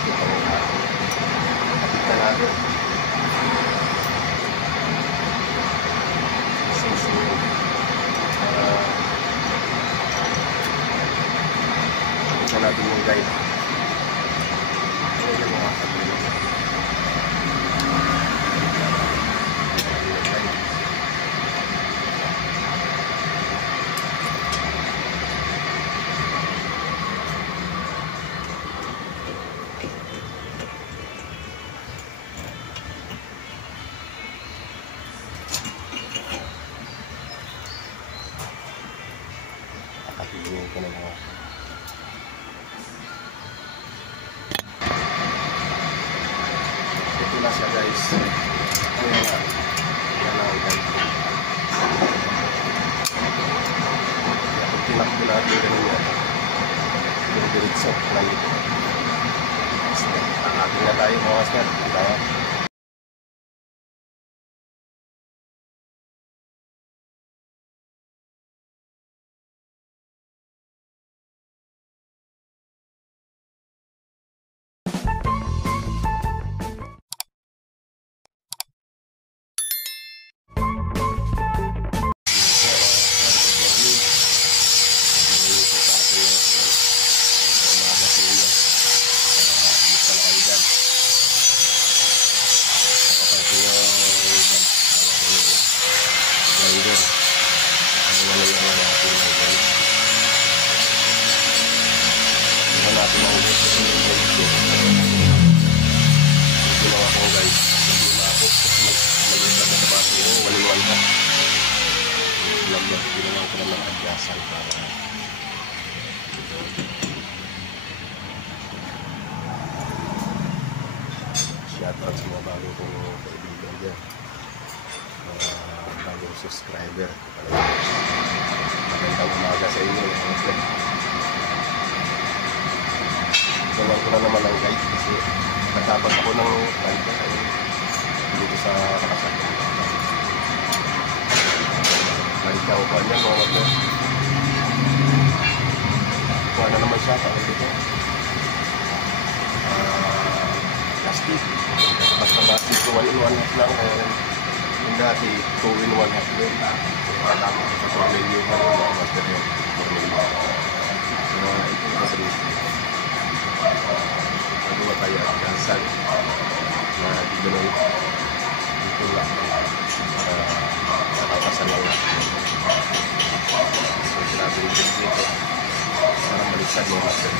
Kapit na natin. Sisiyo. Kapit na natin yung guide. Ayan yung mga kapit. Kapilingin ko na mga ito na siya guys. Ayan na. Ayan na ang guide. Kung tinakbo natin ganun yan, yung diretso na ito. Ating na tayo mga master. Tayo. Ginawa ko na ng adyasan para shoutout sa mga bago kong kaibigan dyan, mga bagong subscriber. Magandang umaga sa inyo. Ginawa ko na naman ang guide kasi natapos ako ng guide dito sa Kasakyan. Balik ako pa niya, mga master. Kuha na naman siya, tawag dito. Plastic. Basta-basta ito, 1-in-1 half lang. Yung dati, 2-in-1 half din. Tama sa tornilyo pa rin, mga master yun. Tornilyo. So, ito na rin. Ano ba tayo ang gansan? Na di ganun. Dito lang. Nakakasan lang natin. So, grabe yung dito. Parang malisan yung master.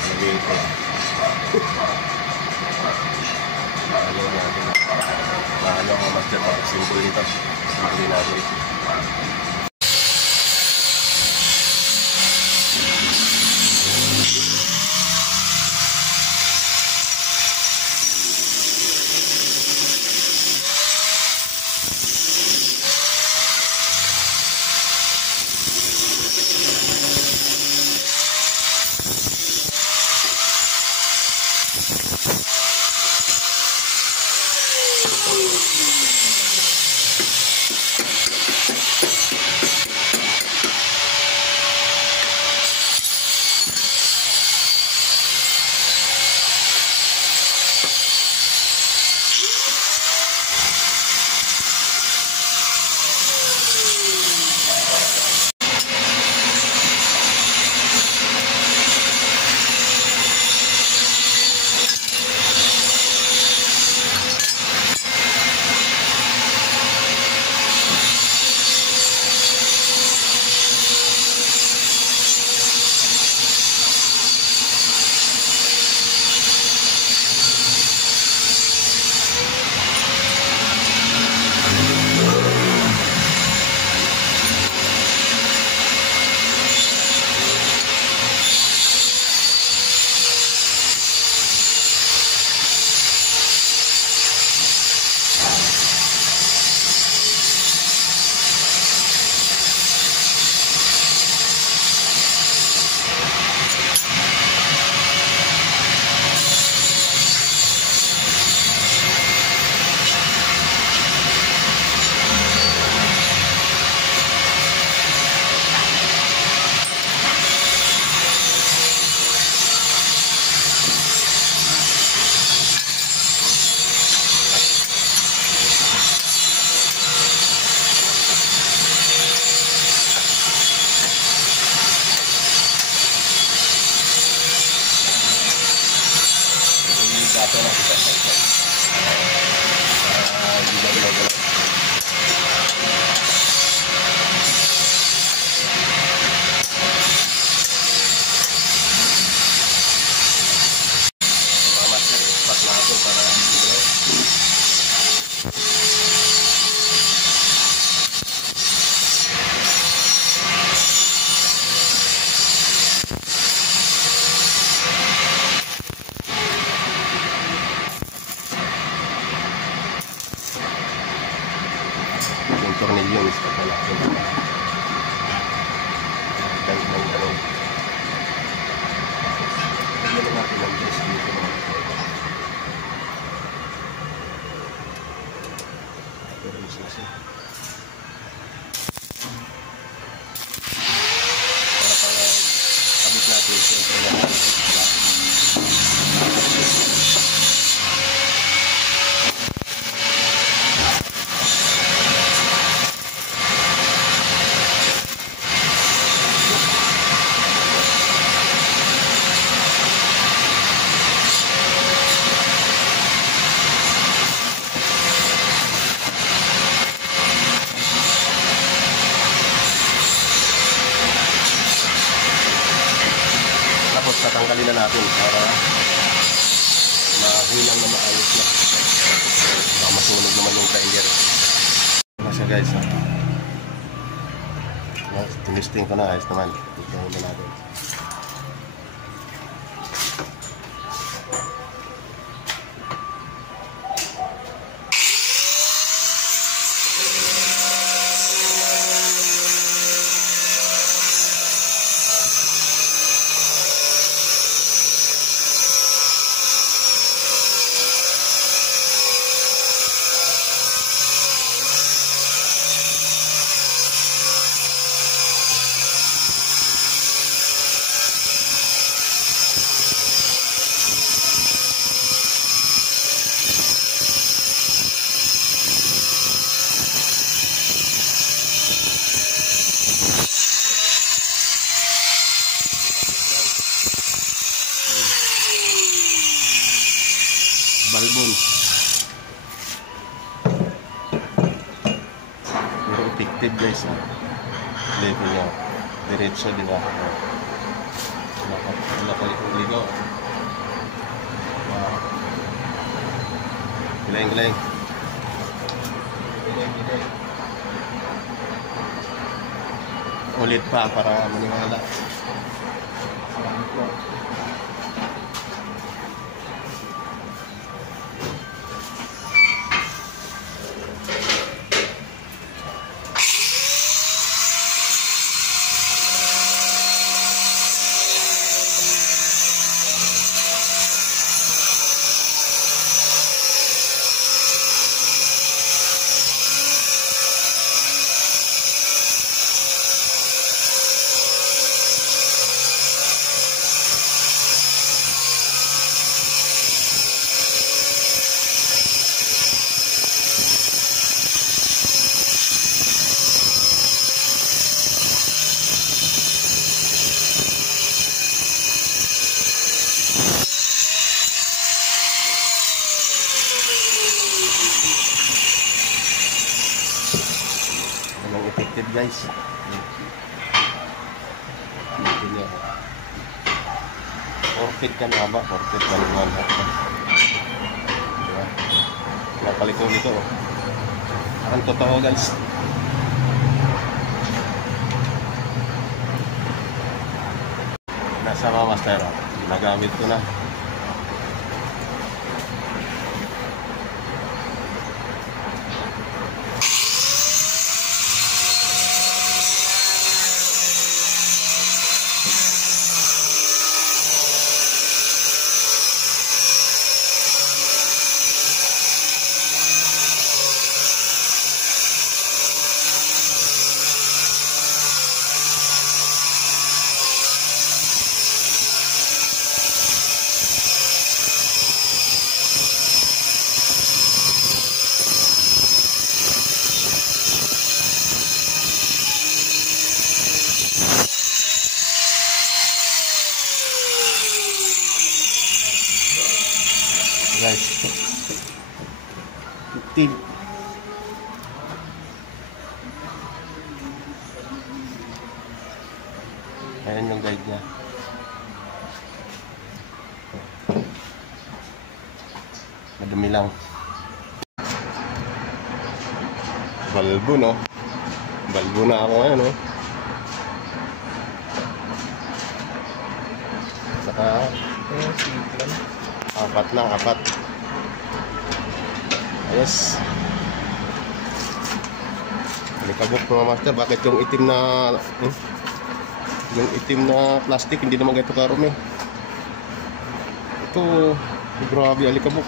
Nagay ito. Ano natin. Mahalo ang master pag simple dito. Simple natin. Pagka natin. Dahil ng gano'n. Lagyan natin ang dress dito mga kapatid. Pero isa. Para kabit natin siyempre na tapos tatanggalin na natin para mahilang na maayos na. Baka masunog naman yung grinder. Ano siya guys ha? Tinisting ko na, ayos naman. Tignan na natin. Balbon. Pero effective guys ha. Level niya. Diretso di ba? Nakaligaw. Wow. Giling. Ulit pa para maniwala. Salamat po. Effective guys. Forfeit kan ba? Forfeit 1-1. Diba? Napalit ko dito. Ang totoo guys. Nasa mga master. Nagamit ko na. Guys, 15. Ayan yung guide niya. Madumi lang. Balbo no. Balbo na ako ngayon no. Saka apat. Ayos. Alikabok mga master, bakit yung itim na yung itim na plastic hindi naman ganito karumi? Ito, grabe alikabok.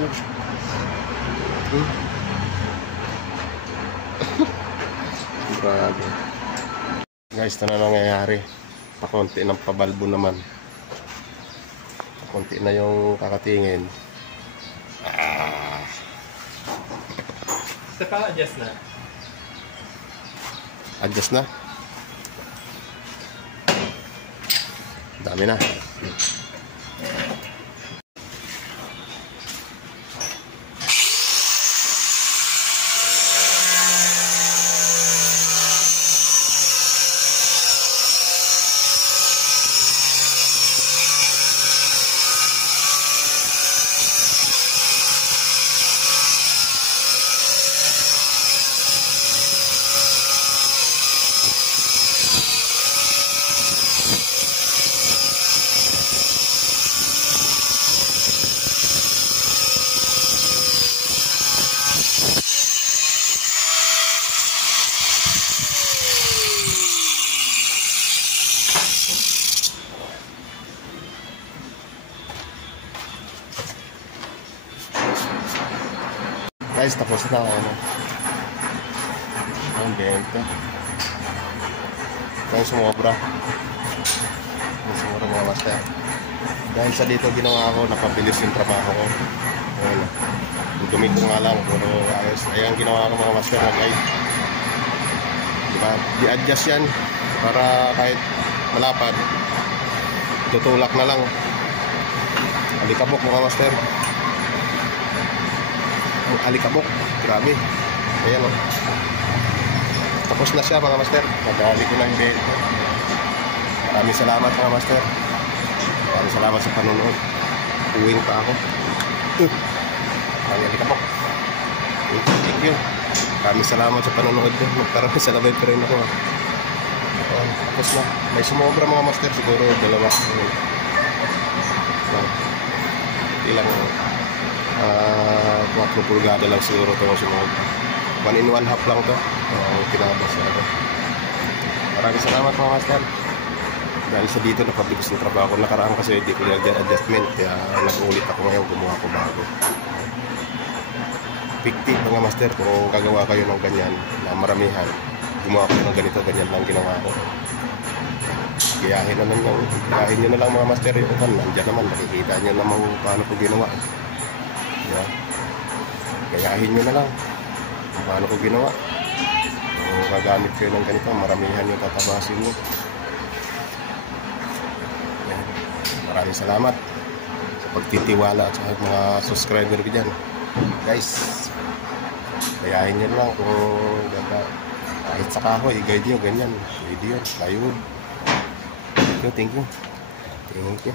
Grabe. Guys, ito na nangyayari. Pakunti ng pabalbo naman. Pakunti na yung kakatingin. Ito pa, adjust na. Adjust na. Dami na. Guys, tapos na ako. Ang benta. Ito yung sumobra. Yung sumobra mga master. Dahil sa dito ginawa ako, napabilis yung trabaho ko. Ayan. Yung dumi ko nga lang, puro ayos. Ayan ginawa ko mga master na guide. Diba? I-adjust yan para kahit malapad, tutulak na lang. Alikabok mga master. Alikabok, grabe. Ayan o. Tapos na siya mga master. Nadali ko na yung bento. Maraming salamat mga master. Maraming salamat sa panonood. Uwing pa ako. Ang alikabok. Thank you. Maraming salamat sa panonood ko. Magkaroon sa labay pa rin ako. Tapos na. May sumobra mga master. Siguro dalawa. Ilang 4 pulgada lang siguro ito kasi mga 1 in 1 half lang ito kinabas na ito. Maraming salamat mga master dahil sa dito napabilis ng trabaho ko. Nakaraan kasi hindi ko nilagyan adjustment kaya nag-ulit ako ngayon, gumawa ko bago. Pick mga master, kung gagawa kayo ng ganyan na maramihan, gumawa ko ng ganito, ganyan lang ginawa ko. Gayahin nyo na lang mga master yung kan, nandiyan naman, nakikita nyo naman paano ko ginawa. Yeah. Gayahin nyo na lang kung paano ko ginawa. Kung gagamit kayo ng ganito, maramihan yung tatabasin nyo. Yeah. Maraming salamat sa pagtitiwala at sa mga subscriber ko dyan. Guys, gayahin nyo na lang kung kahit sa kahoy, guide nyo, ganyan. Pwede yun, plywood. Thank you.